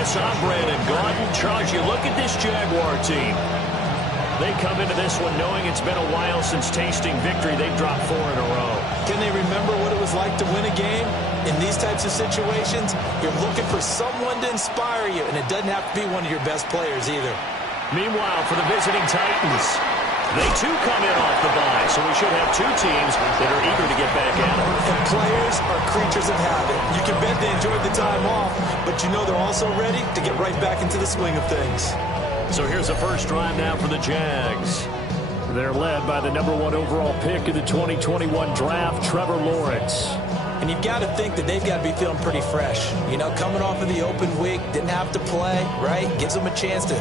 Thomas, I'm Brandon Gaudin. Charles, you look at this Jaguar team. They come into this one knowing it's been a while since tasting victory. They've dropped 4 in a row. Can they remember what it was like to win a game? In these types of situations, you're looking for someone to inspire you, and it doesn't have to be one of your best players either. Meanwhile, for the visiting Titans, they too come in off the bye, so we should have 2 teams that are eager to get back at it. And players are creatures of habit. You can bet they enjoyed the time off, but you know they're also ready to get right back into the swing of things. So here's the first drive now for the Jags. They're led by the number 1 overall pick in the 2021 draft, Trevor Lawrence. And you've got to think that they've got to be feeling pretty fresh. You know, coming off of the open week, didn't have to play, right? Gives them a chance to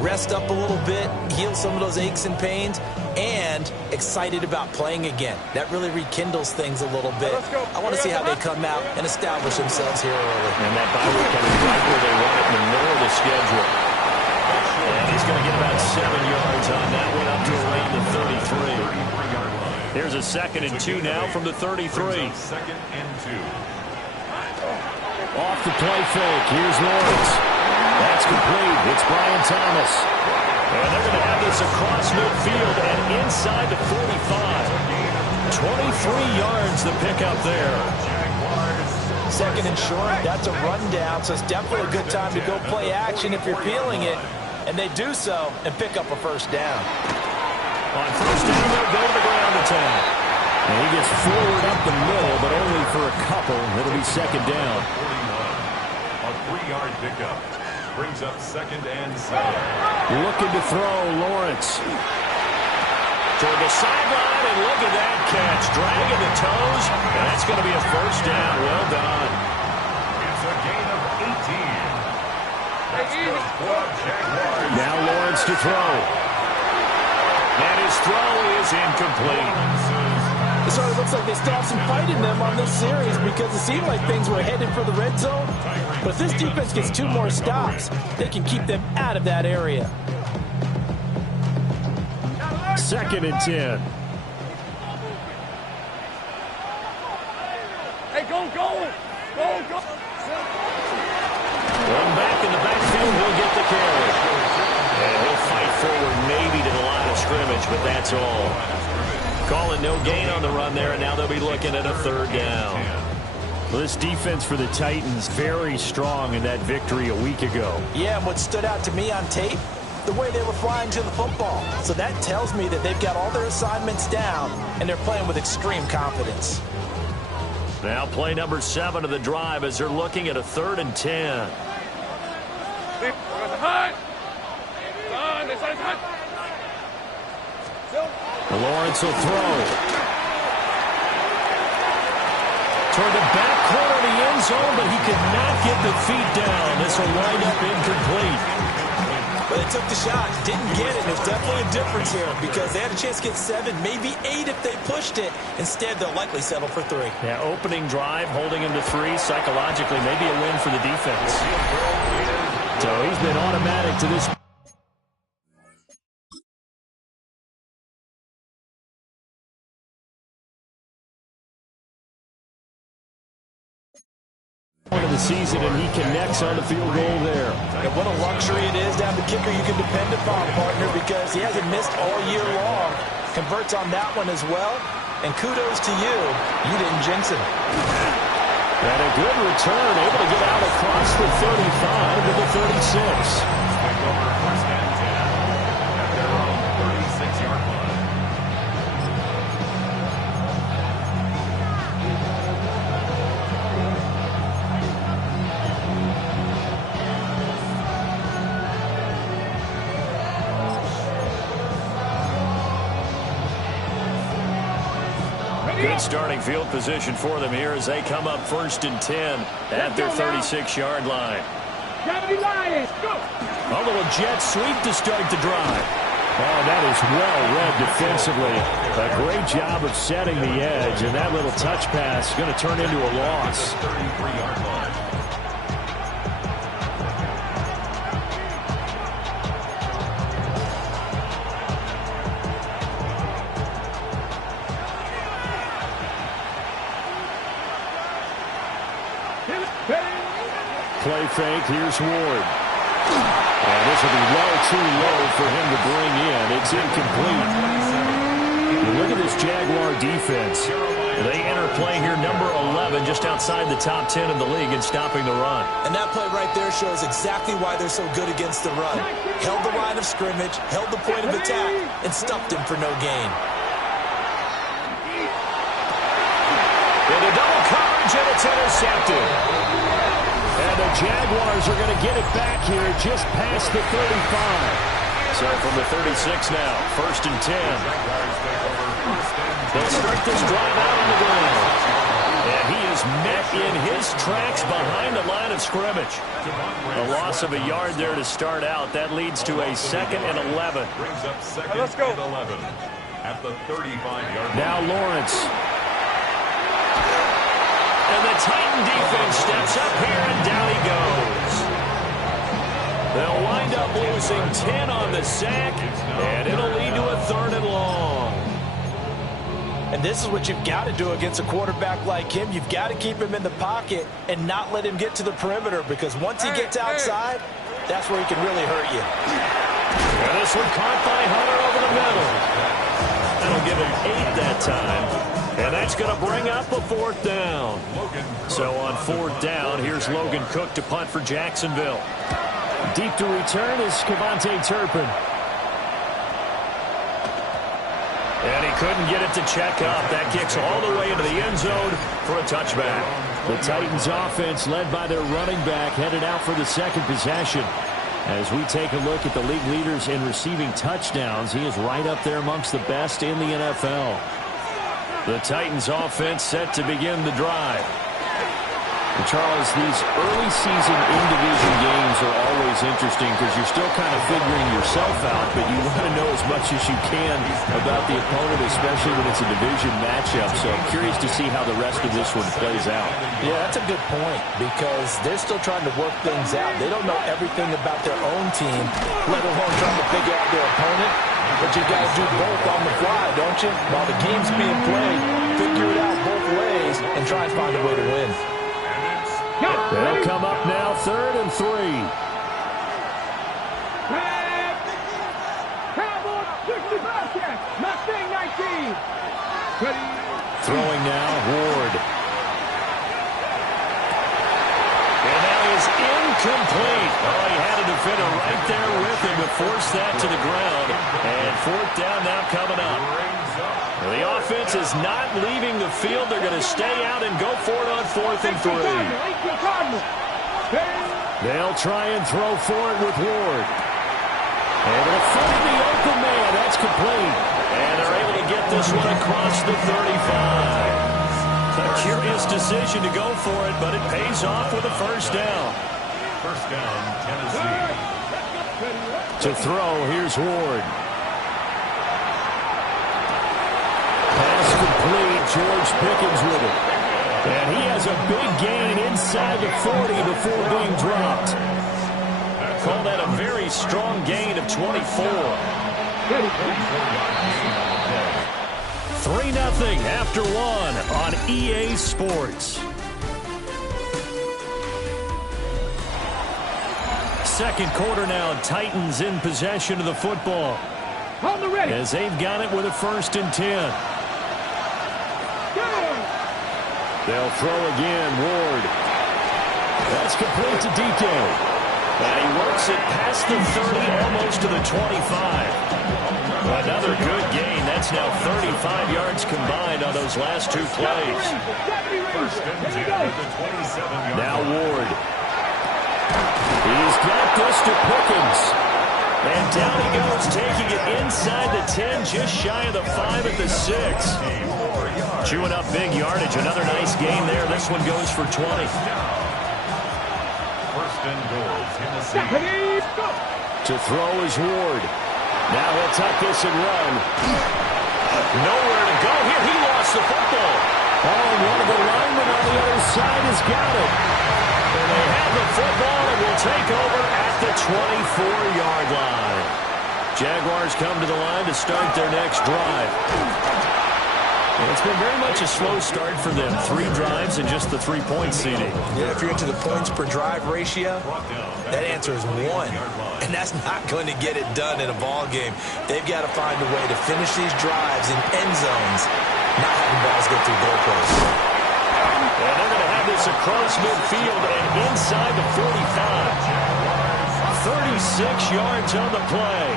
rest up a little bit, heal some of those aches and pains, and excited about playing again. That really rekindles things a little bit. I want to see how they come out and establish themselves here early. And that bye week coming right where they want it in the middle of the schedule. And he's going to get about 7 yards on that one, up to around the 33. Here's a 2nd and 2 now from the 33. 2nd and 2. Off the play fake. Here's Lawrence. That's complete. It's Brian Thomas. And they're going to have this across midfield and inside the 45. 23 yards the pick up there. 2nd and short, that's a rundown, so it's definitely a good time to go play action if you're feeling it. And they do so and pick up a first down. On first down, they'll go to the ground attack. And he gets forward up the middle, but only for a couple. It'll be 2nd down. A 3-yard pickup brings up 2nd and 7. Looking to throw, Lawrence. Toward the sideline, and look at that catch. Dragging the toes, and that's going to be a first down. Well done. It's a gain of 18. Now Lawrence to throw. And his throw is incomplete. It sort of looks like they still have some fight in them on this series because it seemed like things were headed for the red zone. But if this defense gets 2 more stops, they can keep them out of that area. 2nd and 10. Hey, go. One back in the backfield, he'll get the carry. And he'll fight forward maybe to the line of scrimmage, but that's all. Calling no gain on the run there, and now they'll be looking at a 3rd down. Well, this defense for the Titans, very strong in that victory a week ago. Yeah, and what stood out to me on tape, the way they were flying to the football. So that tells me that they've got all their assignments down, and they're playing with extreme confidence. Now play number 7 of the drive as they're looking at a 3rd and 10. Lawrence will throw. Toward the back corner of the end zone, but he could not get the feet down. This will wind up incomplete. But they took the shot, didn't get it. There's definitely a difference here because they had a chance to get 7, maybe 8 if they pushed it. Instead, they'll likely settle for 3. Yeah, opening drive, holding him to 3, psychologically, maybe a win for the defense. So he's been automatic to this point of the season, and he connects on the field goal there. And what a luxury it is to have the kicker you can depend upon, partner, because he hasn't missed all year long. Converts on that one as well. And kudos to you. You didn't jinx him. And a good return, able to get out across the 35 to the 36. Take over 1st and 10 at their own 36-yard line. Good starting field position for them here as they come up 1st and 10 at their 36-yard line. A little jet sweep to start the drive. Oh, that is well read defensively. A great job of setting the edge, and that little touch pass is going to turn into a loss. 33-yard line. Play fake. Here's Ward. And this will be well too low for him to bring in. It's incomplete. Look at this Jaguar defense. They enter play here number 11, just outside the top 10 in the league in stopping the run. And that play right there shows exactly why they're so good against the run. Held the line of scrimmage, held the point of attack, and stuffed him for no gain. Into double coverage, and it's intercepted. And the Jaguars are going to get it back here just past the 35. So from the 36 now, 1st and 10. They'll start this drive out on the ground. And he is met in his tracks behind the line of scrimmage. A loss of a yard there to start out. That leads to a 2nd and 11. Brings up 2nd and 11 at the 35-yard line. Now Lawrence. And the Titan defense steps up here, and down he goes. They'll wind up losing 10 on the sack, and it'll lead to a 3rd and long. And this is what you've got to do against a quarterback like him. You've got to keep him in the pocket and not let him get to the perimeter, because once he gets outside, that's where he can really hurt you. And this one caught by Hunter over the middle. That'll give him 8 that time. And that's going to bring up a 4th down. So on 4th down, here's Logan Cook to punt for Jacksonville. Deep to return is Kevontae Turpin. And he couldn't get it to check up. That kicks all the way into the end zone for a touchback. The Titans offense, led by their running back, headed out for the 2nd possession. As we take a look at the league leaders in receiving touchdowns, he is right up there amongst the best in the NFL. The Titans offense set to begin the drive. And Charles, these early season in-division games are always interesting because you're still kind of figuring yourself out, but you want to know as much as you can about the opponent, especially when it's a division matchup. So I'm curious to see how the rest of this one plays out. Yeah, that's a good point, because they're still trying to work things out. They don't know everything about their own team, let alone trying to figure out their opponent. But you got to do both on the fly, don't you? While the game's being played, figure it out both ways and try and find a way to win. They'll come up now, 3rd and 3. Throwing now, Ward. And that is incomplete. Oh, he had a defender right there with him to force that to the ground. And 4th down now coming up. The offense is not leaving the field. They're going to stay out and go for it on 4th and 3. They'll try and throw for it with Ward. And they'll find the open man. That's complete. And they're able to get this one across the 35. A curious decision to go for it, but it pays off with a 1st down. 1st down, Tennessee. To throw, here's Ward. Pass complete, George Pickens with it. And he has a big gain inside the 40 before being dropped. Call that a very strong gain of 24. 3-0 after 1 on EA Sports. 2nd quarter now, Titans in possession of the football. As they've got it with a 1st and 10. They'll throw again, Ward. That's complete to DK. And he works it past the 30, almost to the 25. Another good gain. That's now 35 yards combined on those last 2 plays. 1st and 10 at the 27-yard line. Now Ward. He's got this to Pickens. And down he goes, taking it inside the 10, just shy of the 5 at the 6. Chewing up big yardage. Another nice gain there. This one goes for 20. 1st and goal, Tennessee. To throw is Ward. Now he'll tuck this and run. Nowhere to go here. He lost the football. Oh, and one of the linemen on the other side has got it. And they have the football and will take over at the 24-yard line. Jaguars come to the line to start their next drive. It's been very much a slow start for them. 3 drives and just the 3-point CD. Yeah, if you're into the points per drive ratio, that answer is 1. And that's not going to get it done in a ball game. They've got to find a way to finish these drives in end zones, not having balls get through goalposts. And they're going to have this across midfield and inside the 45. 36 yards on the play.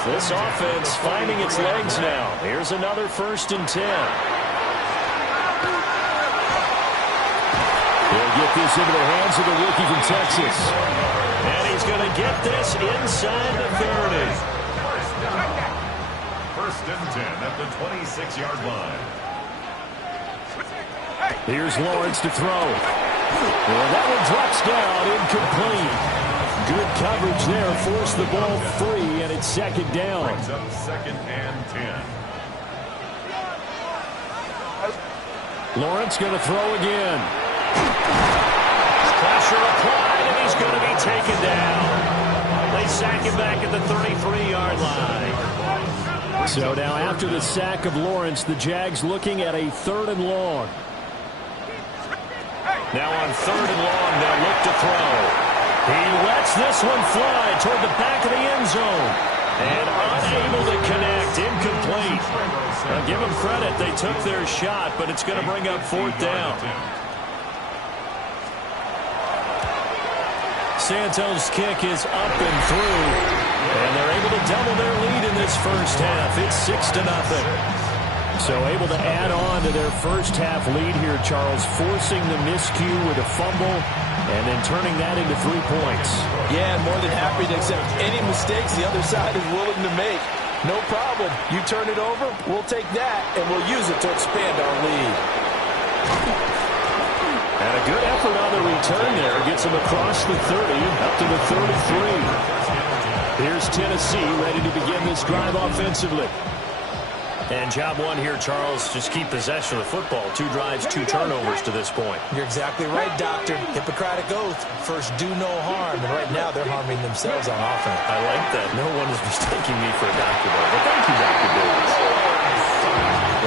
This offense finding its legs now. Here's another 1st and 10. He'll get this into the hands of the rookie from Texas. And he's going to get this inside the 30. 1st and 10 at the 26-yard line. Here's Lawrence to throw. Well, that one drops down, incomplete. Good coverage there, forced the ball free, and it's 2nd down. Brings up 2nd and 10. Lawrence going to throw again. Pressure applied, and he's going to be taken down. They sack him back at the 33-yard line. So now after the sack of Lawrence, the Jags looking at a 3rd and long. Now on 3rd and long, they'll look to throw. He lets this one fly toward the back of the end zone. And unable to connect, incomplete. Now give them credit, they took their shot, but it's going to bring up 4th down. Santos' kick is up and through. And they're able to double their lead in this first half. It's 6-0. So able to add on to their first half lead here, Charles, forcing the miscue with a fumble and then turning that into 3 points. Yeah, and more than happy to accept any mistakes the other side is willing to make. No problem. You turn it over, we'll take that, and we'll use it to expand our lead. And a good effort on the return there. Gets them across the 30, up to the 33. Here's Tennessee ready to begin this drive offensively. And job 1 here, Charles, just keep possession of the football. 2 drives, 2 turnovers to this point. You're exactly right, Doctor. Hippocratic oath. First, do no harm. And right now, they're harming themselves on offense. I like that. No one is mistaking me for a doctor, though. But thank you, Dr. Davis.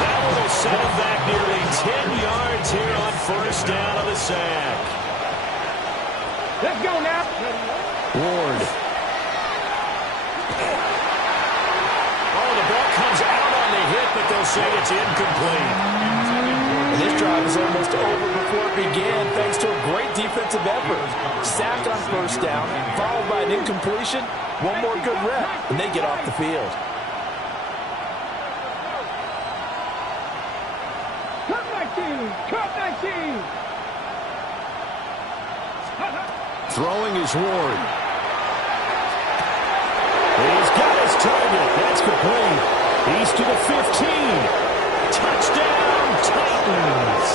That one will set him back nearly 10 yards here on 1st down on the sack. Let's go now. Ward. Oh, the ball comes out on the hit, but they'll say it's incomplete. And this drive is almost over before it began thanks to a great defensive effort. Sacked on 1st down, followed by an incompletion. One more good rep, and they get off the field. Cut my team. Cut my team. Throwing is Ward. He's got his target. That's complete. He's to the 15. Touchdown, Titans.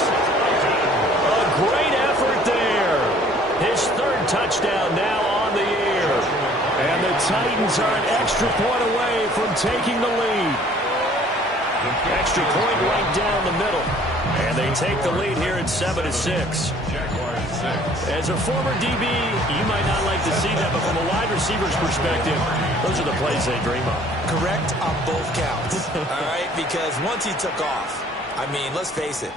A great effort there. His 3rd touchdown now on the year. And the Titans are an extra point away from taking the lead. Extra point right down the middle. And they take the lead here at 7-6. As a former DB, you might not like to see that, but from a wide receiver's perspective, those are the plays they dream of. Correct on both counts, all right? Because once he took off, I mean, let's face it,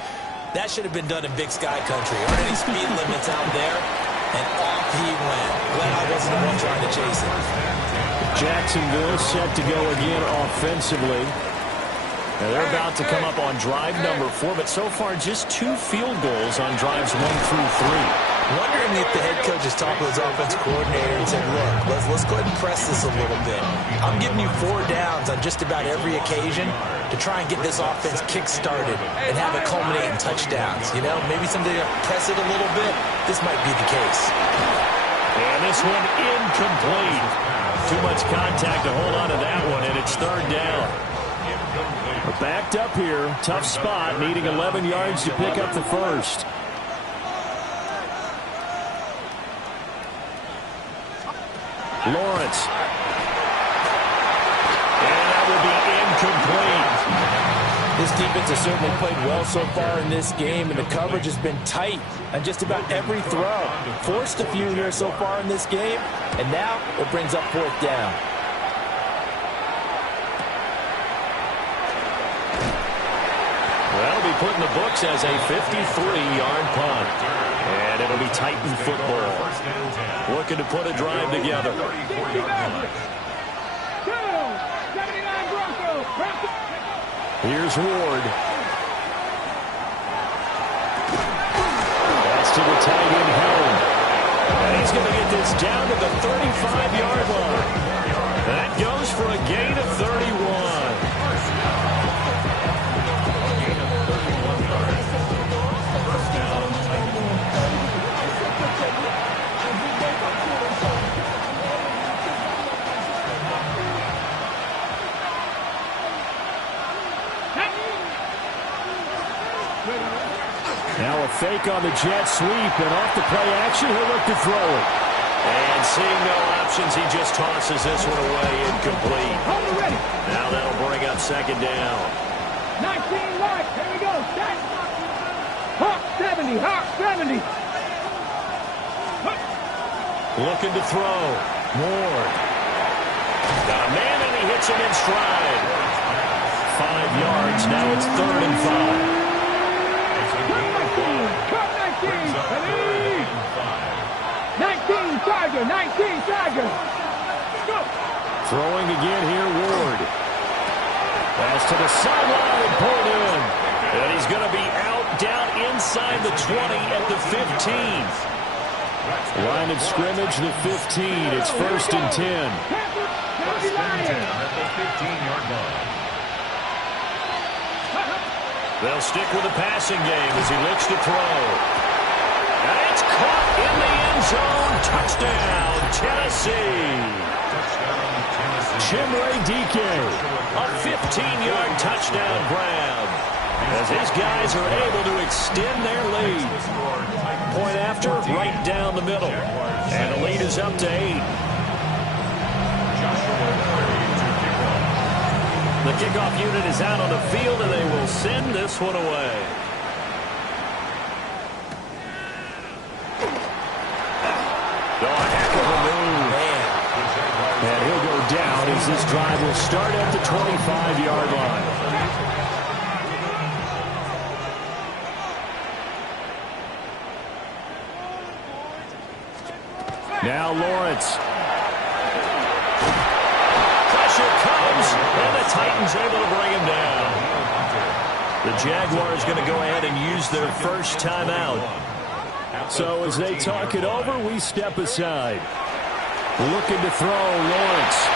that should have been done in Big Sky Country. Aren't any speed limits out there? And off he went. Glad I wasn't the one trying to chase him. Jacksonville set to go again offensively. Now they're about to come up on drive number 4, but so far just 2 field goals on drives 1 through 3. Wondering if the head coach has talked with his offensive coordinator and said, look, let's go ahead and press this a little bit. I'm giving you 4 downs on just about every occasion to try and get this offense kick-started and have it culminate in touchdowns. You know, maybe someday to press it a little bit. This might be the case. And this one incomplete. Too much contact to hold on to that one, and it's 3rd down. We're backed up here. Tough spot, needing 11 yards to pick up the first. Lawrence. And that will be incomplete. This defense has certainly played well so far in this game, and the coverage has been tight on just about every throw. Forced a few here so far in this game, and now it brings up 4th down. Well, be put in the books as a 53-yard punt. And it'll be Titan football. Looking to put a drive together. Here's Ward. That's to the tight end, Helm. And he's going to get this down to the 35-yard line. That goes for a gain of 31. Now a fake on the jet sweep, and off the play action, he'll look to throw it. And seeing no options, he just tosses this one away, incomplete. Now that'll bring up second down. 19 right, here we go. Hawk 70, Hawk 70. Looking to throw. Ward. Got a man, and he hits him in stride. 5 yards, now it's 3rd and 5. Cut 19, 19 Charger, 19 Charger. Go. Throwing again here, Ward. Pass to the sideline and pulled in. And he's going to be out down inside the 20 at the 15. Line of scrimmage, the 15. It's 1st and 10. 1st and 10 at the 15-yard line. They'll stick with the passing game as he looks to throw. And it's caught in the end zone. Touchdown, Tennessee. Chimere Dike, a 15-yard touchdown grab. As his guys are able to extend their lead. Point after, right down the middle. And the lead is up to 8. The kickoff unit is out on the field, and they will send this one away. Oh, heck of a move. And he'll go down as this drive will start at the 25-yard line. Now Lawrence. And the Titans able to bring him down. The Jaguars going to go ahead and use their first timeout. So as they talk it over, we step aside. Looking to throw, Lawrence.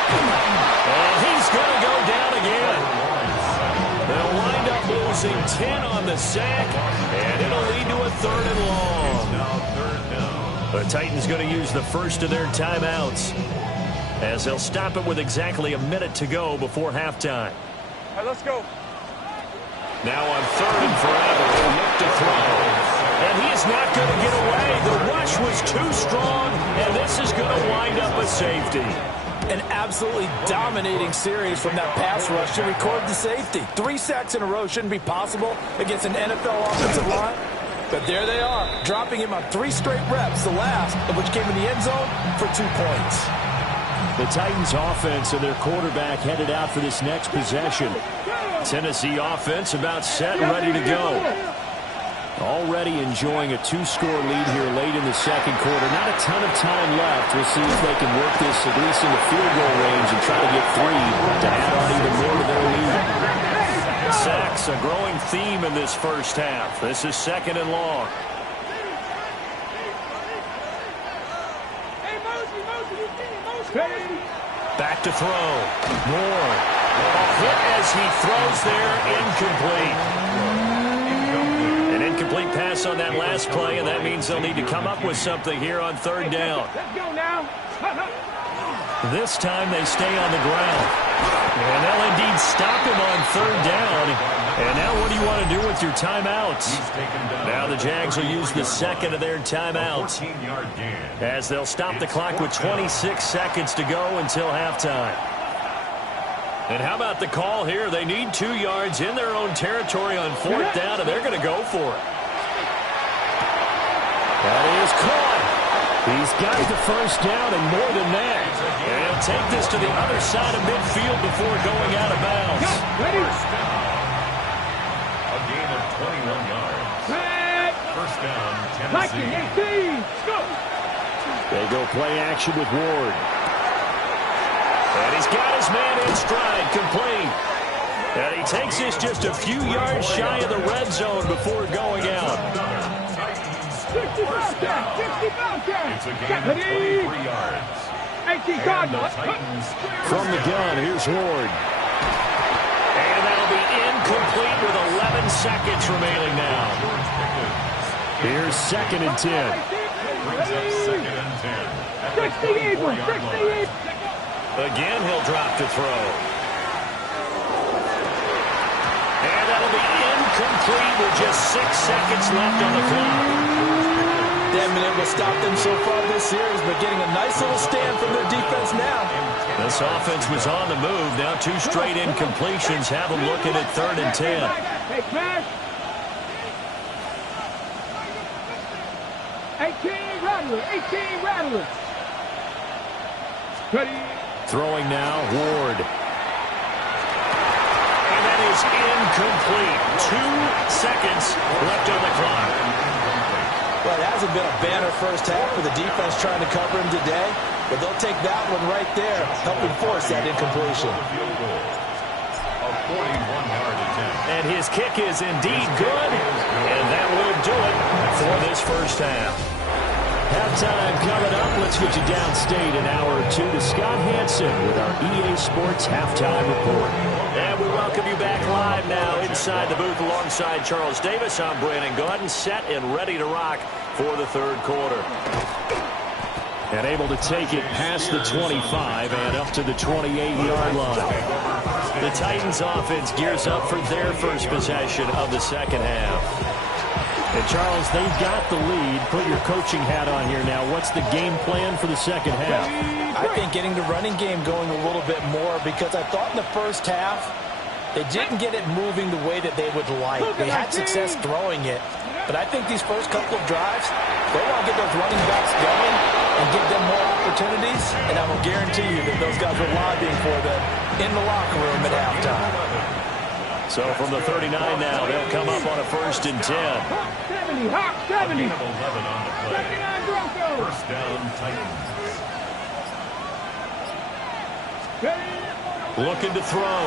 And he's going to go down again. They'll wind up losing 10 on the sack, and it'll lead to a 3rd and long. The Titans going to use the first of their timeouts, as they'll stop it with exactly a minute to go before halftime. All right, let's go. Now on 3rd and forever, he'll look to throw. And he is not going to get away. The rush was too strong, and this is going to wind up a safety. An absolutely dominating series from that pass rush to record the safety. 3 sacks in a row shouldn't be possible against an NFL offensive line. But there they are, dropping him on 3 straight reps, the last of which came in the end zone for 2 points. The Titans offense and their quarterback headed out for this next possession. Tennessee offense about set and ready to go. Already enjoying a 2-score lead here late in the second quarter. Not a ton of time left. We'll see if they can work this at least in the field goal range and try to get 3 to add on even more to their lead. Sacks, a growing theme in this first half. This is 2nd and long. Back to throw. Moore. A hit as he throws there, incomplete. An incomplete pass on that last play, and that means they'll need to come up with something here on 3rd down. Let's go now. This time they stay on the ground. And they'll indeed stop him on 3rd down. And now what do you want to do with your timeouts? Now the Jags will use the second of their timeouts, as they'll stop the clock with 26 seconds to go until halftime. And how about the call here? They need 2 yards in their own territory on 4th down, and they're going to go for it. That is caught. He's got the first down and more than that. And he'll take this to the other side of midfield before going out of bounds. A gain of 21 yards. First down, Nike, Tennessee. 18. Go. They go play action with Ward. And he's got his man in stride, complete. And he takes this just a few yards shy of the red zone before going out. 60 pound count. 60 pound count. It's a gain of 23 yards. 18 And card. the Titans From the gun, here's Ward. And that'll be incomplete with 11 seconds remaining now. Here's 2nd and 10. brings up 2nd and 10. 60 Eagles. 60 Eagles. Again, he'll drop to throw. And that'll be incomplete with just 6 seconds left on the clock. They haven't been able to stop them so far this series, but getting a nice little stand from their defense now. This offense was on the move. Now 2 straight incompletions have them looking at 3rd and 10. Hey, smash. 18 Rattler. 18 Rattler. Ready. Throwing now, Ward. And that is incomplete. 2 seconds left on the clock. Well, it hasn't been a banner first half for the defense trying to cover him today, but they'll take that one right there, helping force that incompletion. A 41-yard attempt. And his kick is indeed good, and that will do it for this first half. Halftime coming up. Let's get you downstate in hour 2 to Scott Hanson with our EA Sports Halftime Report. And we welcome you back live now inside the booth alongside Charles Davis. I'm Brandon Gaudin, set and ready to rock for the 3rd quarter. And able to take it past the 25 and up to the 28-yard line. The Titans offense gears up for their first possession of the 2nd half. And Charles, they've got the lead. Put your coaching hat on here now. What's the game plan for the 2nd half? I think getting the running game going a little bit more, because I thought in the first half they didn't get it moving the way that they would like. They had success throwing it, but I think these first couple of drives, they want to get those running backs going and give them more opportunities, and I will guarantee you that those guys were lobbying for them in the locker room at halftime. So from the 39 now, they'll come up on a 1st and 10. Hawk 70. Hawk 70. Gain of 11 on the play. 79 Broncos. First down, Titans. Looking to throw.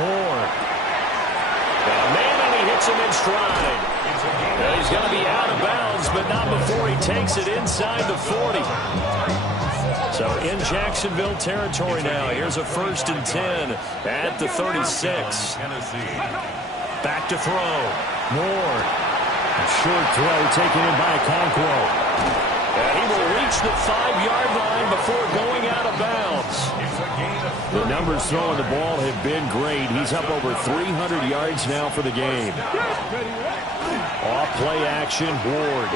Moore. Man, and he hits him in stride. He's going to be out of bounds, but not before he takes it inside the 40. So in Jacksonville territory now. Here's a 1st and 10 at the 36. Back to throw. Moore. A short throw taken in by Conquo. And he will reach the 5-yard line before going out of bounds. The numbers throwing the ball have been great. He's up over 300 yards now for the game. Off play action, Ward.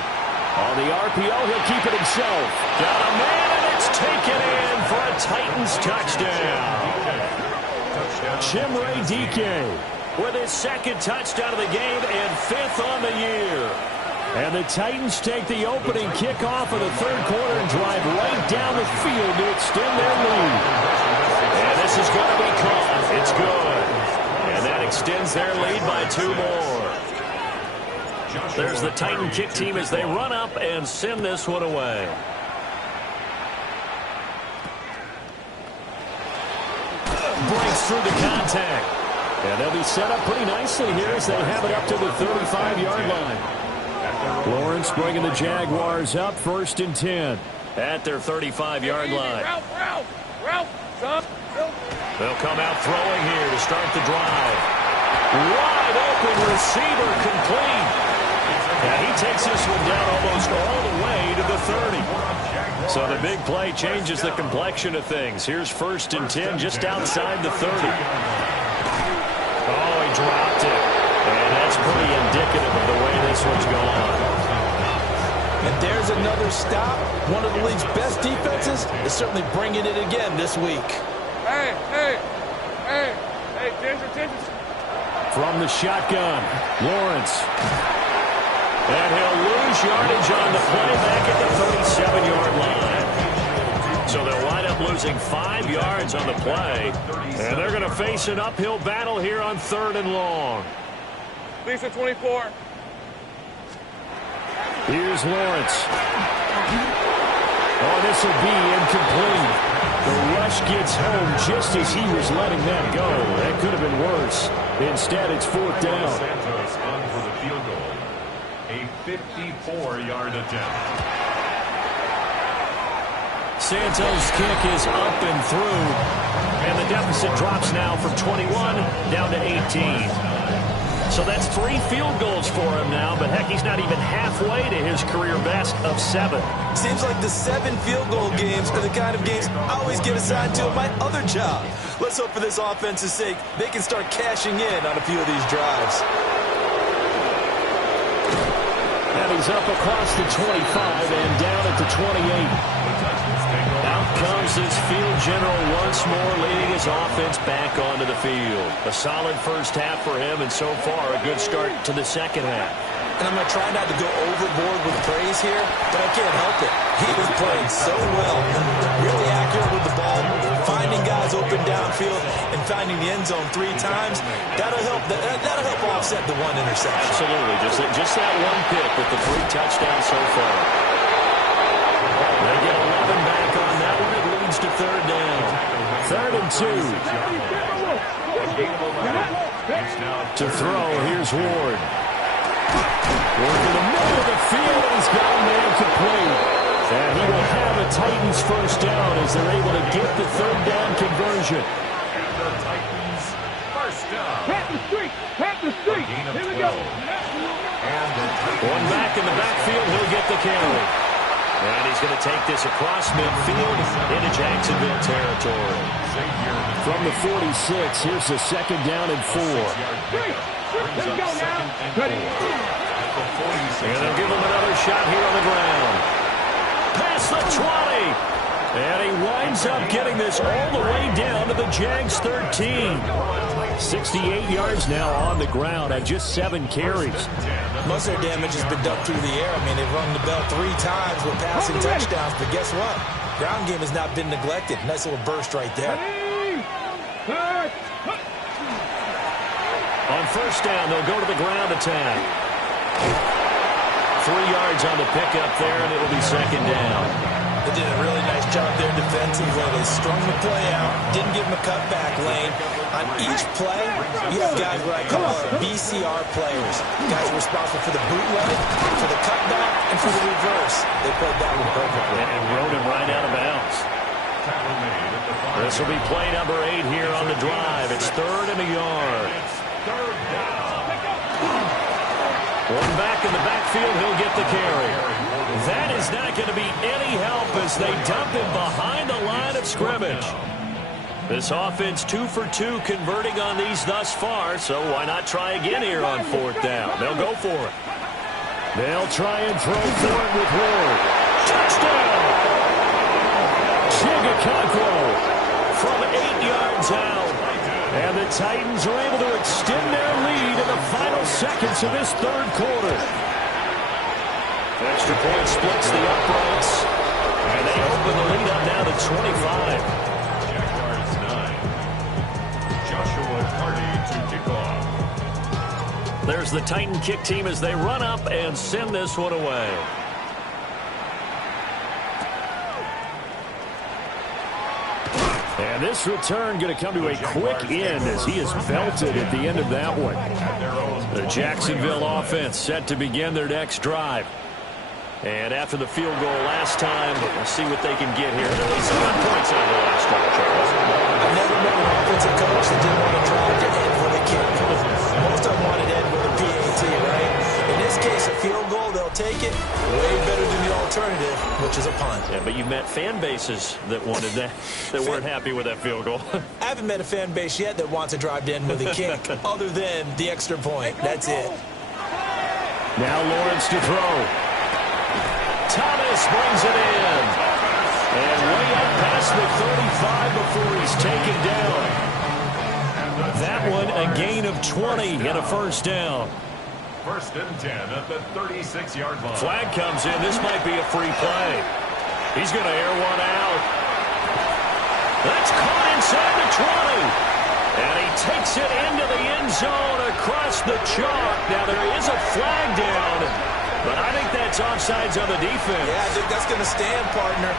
On the RPO, he'll keep it himself. Got a man, and it's taken in for a Titans touchdown. Chimere Dike with his 2nd touchdown of the game and 5th on the year. And the Titans take the opening kickoff of the 3rd quarter and drive right down the field to extend their lead. And this is going to be caught. It's good. And that extends their lead by 2 more. There's the Titan kick team as they run up and send this one away. Breaks through the contact. And they'll be set up pretty nicely here as they have it up to the 35-yard line. Lawrence bringing the Jaguars up 1st and 10 at their 35-yard line. They'll come out throwing here to start the drive. Wide open receiver complete. And he takes this one down almost all the way to the 30. So the big play changes the complexion of things. Here's 1st and 10 just outside the 30. Oh, he dropped it. And that's pretty indicative of the way this one's gone. And there's another stop. One of the league's best defenses is certainly bringing it again this week. Hey, attention. From the shotgun, Lawrence. And he'll lose yardage on the play back at the 37-yard line. So they'll wind up losing 5 yards on the play. And they're going to face an uphill battle here on 3rd and long. Lisa 24. Here's Lawrence. Oh, this will be incomplete. The rush gets home just as he was letting that go. That could have been worse. Instead, it's fourth down. Santos on for the field goal. A 54-yard attempt. Santos' kick is up and through. And the deficit drops now from 21 down to 18. So that's 3 field goals for him now, but heck, he's not even halfway to his career best of 7. Seems like the 7 field goal games are the kind of games I always get assigned to at my other job. Let's hope for this offense's sake they can start cashing in on a few of these drives. And he's up across the 25 and down at the 28. Out comes his field general once more, leading his offense back onto the field. A solid first half for him, and so far a good start to the second half. And I'm going to try not to go overboard with praise here, but I can't help it. He was playing so well, really accurate with the ball, finding guys open downfield, and finding the end zone 3 times. That'll help offset the 1 interception. Absolutely, just that 1 pick with the 3 touchdowns so far. They get 11 back on that one. It leads to third down. 3rd and 2. To throw, here's Ward. Ward in the middle of the field, and he's got a man complete. And he will have a Titans first down as they're able to get the third down conversion. And the Titans first down. Pat the street. Here we go. And One back in the backfield, he'll get the carry. And he's going to take this across midfield into Jacksonville territory. From the 46, here's the 2nd down and 4. Here we go now. Ready. And they'll give him another shot here on the ground. Past the 20. And he winds up getting this all the way down to the Jags 13. 68 yards now on the ground at just 7 carries. Most of their damage has been done through the air. I mean, they've rung the bell 3 times with passing touchdowns, but guess what? Ground game has not been neglected. Nice little burst right there. On first down, they'll go to the ground attack. 3 yards on the pickup there, and it'll be 2nd down. They did a really nice job there defensively. They strung the play out, didn't give him a cutback lane. On each play, you have guys what I call BCR players. Guys responsible for the bootleg, for the cutback, and for the reverse. They played that one perfectly. And rode him right out of bounds. This will be play number 8 here on the drive. It's 3rd and a yard. One back in the backfield, he'll get the carry. That is not going to be any help as they dump him behind the line of scrimmage. This offense 2 for 2 converting on these thus far, so why not try again here on 4th down? They'll go for it. They'll try and throw for it with Ward. Touchdown! Chigakakwo from 8 yards out. And the Titans are able to extend their lead in the final seconds of this 3rd quarter. Extra point splits the uprights. And they open the lead up now to 25. Jaguars 9. Joshua Hardy to kick off. There's the Titan kick team as they run up and send this one away. And this return going to come to a quick end as he is belted at the end of that one. The Jacksonville offense set to begin their next drive. And after the field goal last time, we'll see what they can get here. At least 1 points out of the last drive, Charles. I've never met an offensive coach that didn't want to drive to end with a kick. Most of them wanted to end with a PAT, right? In this case, a field goal, they'll take it. Way better than the alternative, which is a punt. Yeah, but you've met fan bases that wanted that, that weren't happy with that field goal. I haven't met a fan base yet that wants to drive to end with a kick, other than the extra point. That's it. Now Lawrence to throw. Thomas brings it in. And way up past the 35 before he's taken down. That one a gain of 20 and a first down. 1st and 10 at the 36-yard line. Flag comes in. This might be a free play. He's going to air one out. That's caught inside the 20. And he takes it into the end zone across the chalk. Now, there is a flag down, but I think that's offsides on the defense. Yeah, I think that's going to stand, partner.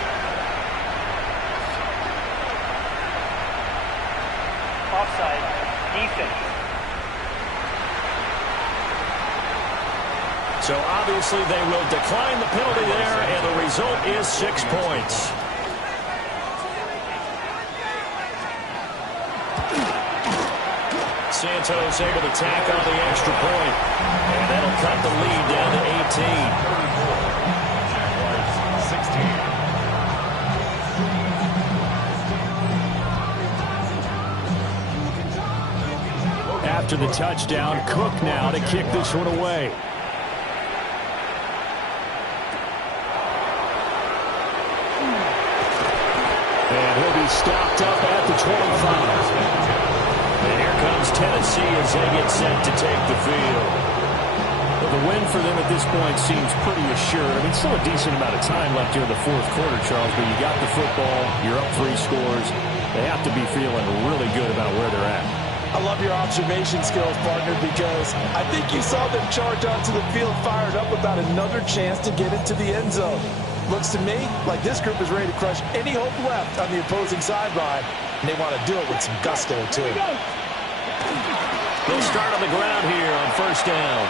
Offside, defense. So obviously they will decline the penalty there, and the result is 6 points. Santos able to tack on the extra point, and that'll cut the lead down to 18. After the touchdown, Cook now to kick this one away. And he'll be stopped up at the 25. And here comes Tennessee as they get set to take the field. Well, the win for them at this point seems pretty assured. I mean, still a decent amount of time left here in the fourth quarter, Charles, but you got the football, you're up 3 scores. They have to be feeling really good about where they're at. I love your observation skills, partner, because I think you saw them charge onto the field fired up about another chance to get into the end zone. Looks to me like this group is ready to crush any hope left on the opposing sideline, and they want to do it with some gusto, too. They'll start on the ground here on first down.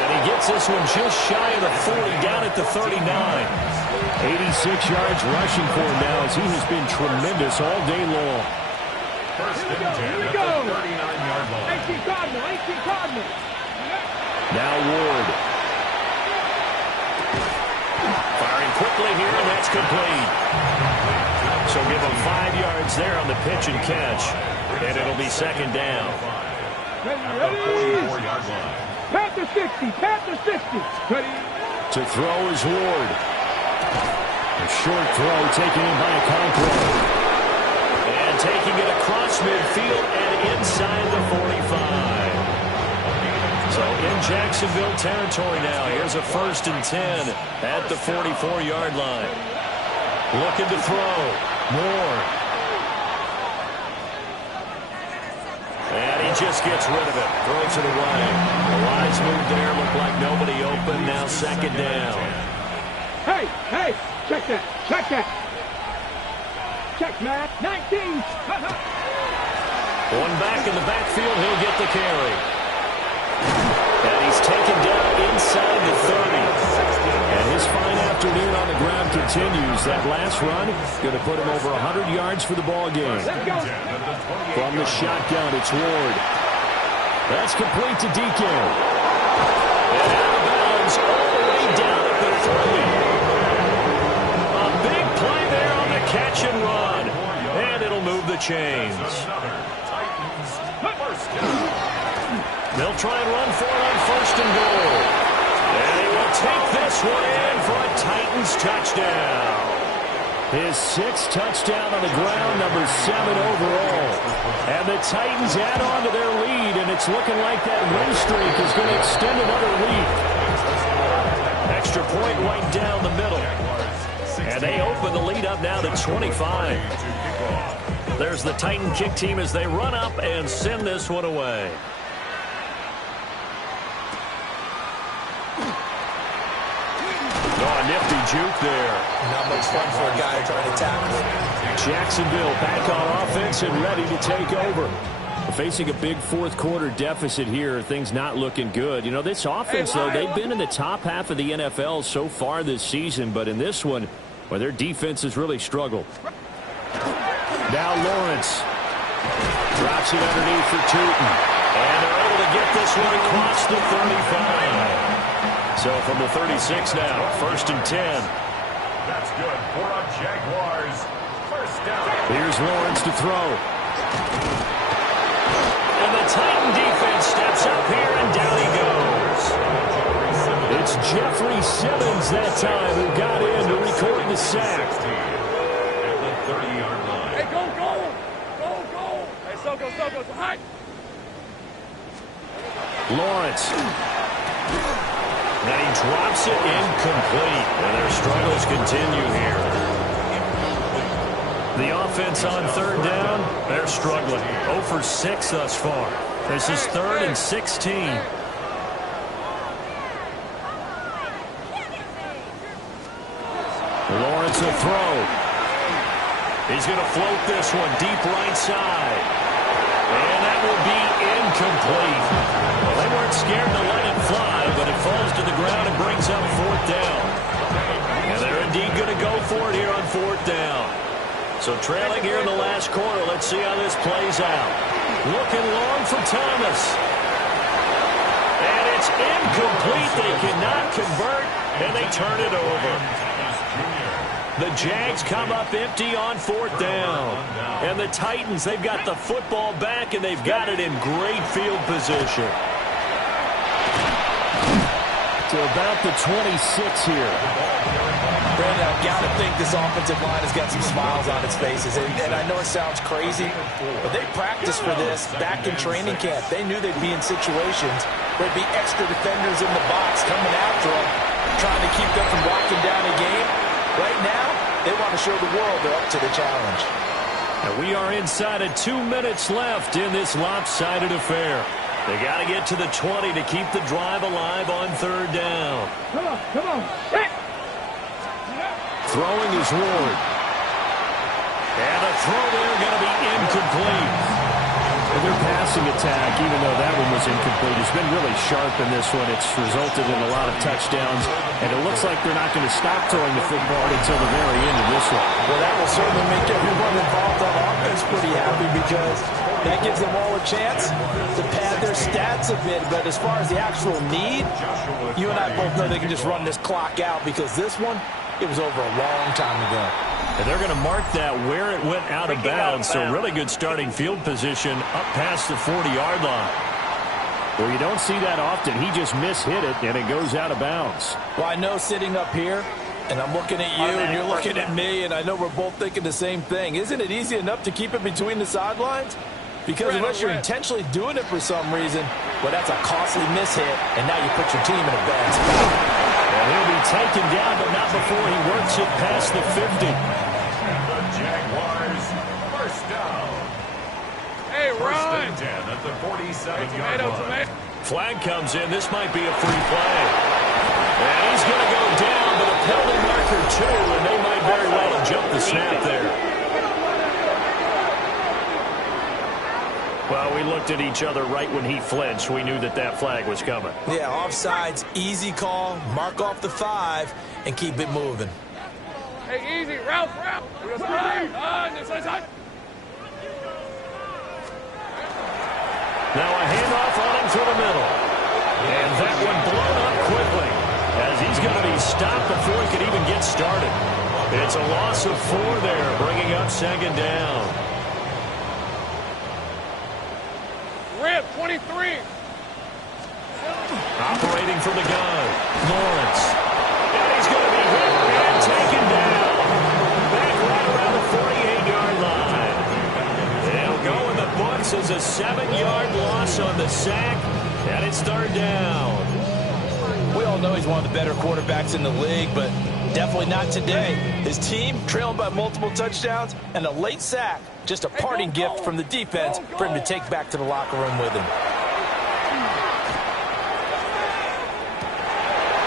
And he gets this one just shy of the 40, down at the 39. 86 yards rushing for him now as he has been tremendous all day long. First and 10 Here we at go. the 39-yard line. 18 Cardinal. Now Ward. Firing quickly here, and that's complete. So give him 5 yards there on the pitch and catch. And it'll be second down. Ready. 44-yard line. Panther 60. Ready. To throw is Ward. A short throw taken in by Okonkwo. And taking it across midfield and inside the 45. So in Jacksonville territory now. Here's a first and 10 at the 44-yard line. Looking to throw. Moore. And he just gets rid of it. Throws it away. The lines move there. Look like nobody open. Now second down. Hey. Check that. Check, man. 19. One back in the backfield. He'll get the carry. And he's taken down inside the 30. And his fine afternoon on the ground continues. That last run going to put him over 100 yards for the ball game. Let's go. From the shotgun, it's Ward. That's complete to DK. And out of bounds all the way down at the 30. A big play there on the catch and run. And it'll move the chains. They'll try and run for it on first and goal. And he will take this one in for a Titans touchdown. His 6th touchdown on the ground, number 7 overall. And the Titans add on to their lead, and it's looking like that win streak is going to extend another week. Extra point right down the middle. And they open the lead up now to 25. There's the Titan kick team as they run up and send this one away. Oh, a nifty juke there. Not much fun for a guy trying to tackle it. Jacksonville back on offense and ready to take over. Facing a big fourth quarter deficit here, things not looking good. You know, this offense, though, they've been in the top half of the NFL so far this season, but in this one, well, their defense has really struggled. Now Lawrence drops it underneath for Tootin. And they're able to get this one across the 35. So from the 36 now, first and 10. That's good for a Jaguars. First down. Here's Lawrence to throw. And the Titan defense steps up here, and down he goes. It's Jeffrey Simmons that time who got in to record the sack. At the 30-yard line. Hey, go. Hey, Soko, hi. Lawrence. And he drops it incomplete. And their struggles continue here. The offense on third down, they're struggling. 0 for 6 thus far. This is 3rd and 16. Lawrence will throw. He's going to float this one deep right side. And that will be incomplete. Well, they weren't scared to let it fly, but it falls to the ground and brings up 4th down. And they're indeed going to go for it here on 4th down. So trailing here in the last quarter, let's see how this plays out. Looking long for Thomas. And it's incomplete. They cannot convert, and they turn it over. The Jags come up empty on 4th down. And the Titans, they've got the football back, and they've got it in great field position. To about the 26 here. Brandon, I've got to think this offensive line has got some smiles on its faces. And I know it sounds crazy, but they practiced for this back in training camp. They knew they'd be in situations where there'd be extra defenders in the box coming after them, trying to keep them from locking down a game. Right now, they want to show the world they're up to the challenge. And we are inside of 2 minutes left in this lopsided affair. They got to get to the 20 to keep the drive alive on 3rd down. Come on. Hit. Throwing is Ward. And a throw there going to be incomplete. And their passing attack, even though that one was incomplete, has been really sharp in this one. It's resulted in a lot of touchdowns, and it looks like they're not going to stop throwing the football until the very end of this one. Well, that will certainly make everyone involved on offense pretty happy because that gives them all a chance to pad their stats a bit. But as far as the actual need, you and I both know they can just run this clock out because this one, it was over a long time ago. And they're going to mark that where it went out of bounds. So really good starting field position up past the 40-yard line. Well, you don't see that often. He just mishit it, and it goes out of bounds. Well, I know sitting up here, and I'm looking at you, and you're looking at me, and I know we're both thinking the same thing. Isn't it easy enough to keep it between the sidelines? Because unless you're intentionally doing it for some reason, well, that's a costly mishit, and now you put your team in a bad spot. And he'll be taken down, but not before he works it past the 50. The Jaguars, first down. Hey, First run. and 10 at the 47-yard line. Flag comes in. This might be a free play. And he's going to go down, but a penalty marker too, and they might very well have jumped the snap there. Well, we looked at each other right when he flinched. We knew that that flag was coming. Yeah, offsides, easy call, mark off the 5, and keep it moving. Hey, easy. Ralph. This side. Now a handoff on him through the middle. And that one blown up quickly as he's going to be stopped before he could even get started. It's a loss of 4 there, bringing up 2nd down. Rip, 23. Operating from the gun, Lawrence. And he's going to be hit and taken down. Back right around the 48-yard line. They'll go in the books as a 7-yard loss on the sack, and it's 3rd down. We all know he's one of the better quarterbacks in the league, but definitely not today. His team trailing by multiple touchdowns and a late sack. Just a parting gift from the defense for him to take back to the locker room with him.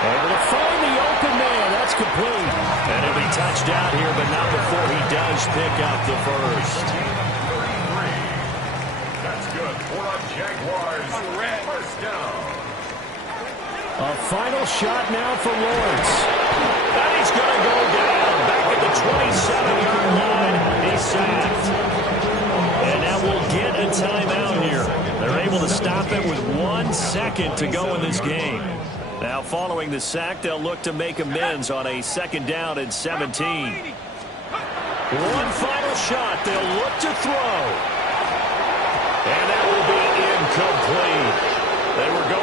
Able to find the open man. That's complete. And he'll be touched out here, but not before he does pick up the first. 33. That's good for a Jaguars. First down. A final shot now for Lawrence. And he's going to go down back at the 27-yard line. He's sacked. And now we'll get a timeout here. They're able to stop it with 1 second to go in this game. Now, following the sack, they'll look to make amends on a 2nd down and 17. One final shot. They'll look to throw. And that will be incomplete. They were going